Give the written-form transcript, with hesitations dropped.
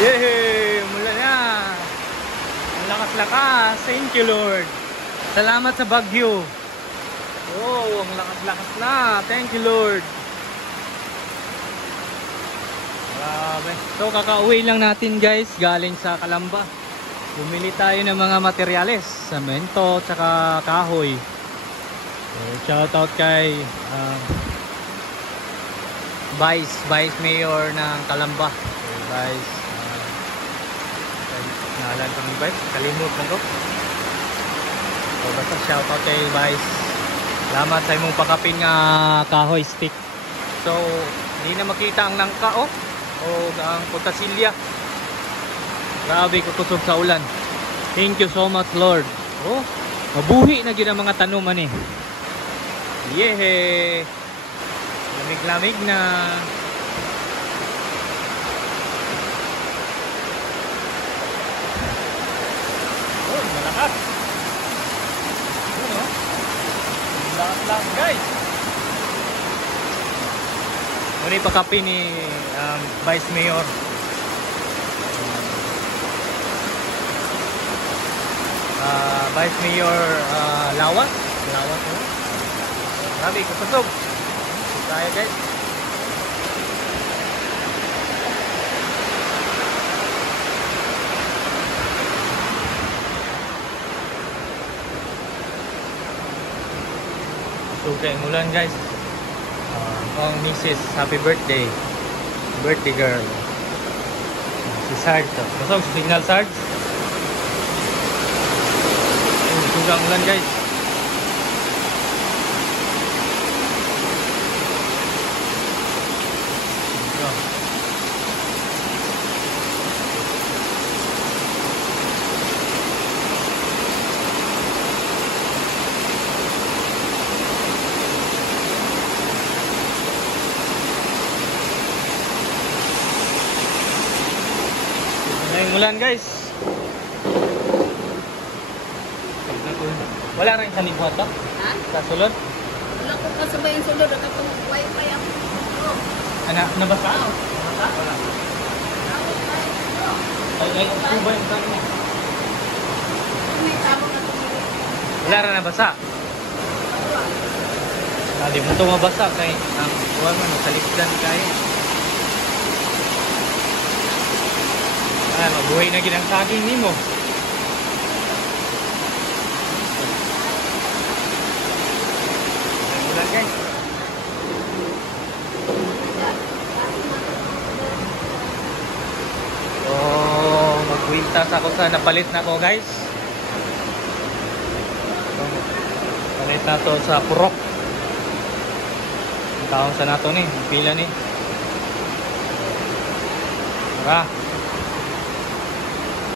Yay! Mula na. Ang lakas-lakas. Thank you, Lord. Salamat sa bagyo. Oh, ang lakas-lakas na. Thank you, Lord. Grabe. So, kakauwi lang natin, guys, galing sa Calamba. Bumili tayo ng mga materyales, semento, tsaka kahoy. So, shoutout kay Vice Mayor ng Calamba. So, Vice, nalan kami Vice, kalimut lang ko. So, basta shoutout kay Vice. Salamat sa imong pakaping kahoy stick. So, hindi na makita ang nangka o ang putasilya. Grabe ko kusog sa ulan. Thank you so much, Lord. Oh, mabuhi na gyud ang mga tanuman eh. Yehe. Lamig-lamig na. Oh, malakas. Ano? Lakas-lakas, guys. Muli pa kape ni Vice Mayor. Vice Mayor Lawas. Grabe, kusog. Tayo, guys. So, kaya mulan, guys. Ang Mrs. Happy birthday. Birthday girl. Si Sarge to. Kusog, si Signal Sarge. Sugang ulan, guys. Ulan, guys. Wala rin sa libuhat to? Ha? Sa sulod? Wala ko pa sabay yung sulod. Wala ko wifi ako. Ana, nabasa? Nabasa? Wala. Ay, ba yung tanong mo? May tamo na ito. Wala rin nabasa? Hindi mo ito mabasa kay ang buwan mo, nasalikdan kayo. Mabuhay na ginang saging ni mo. Ulan, guys. So, magwintas ako sa napalit na ko, guys. So, palit na to sa purok. Ang taong sa nato ni, pila ni. Tara.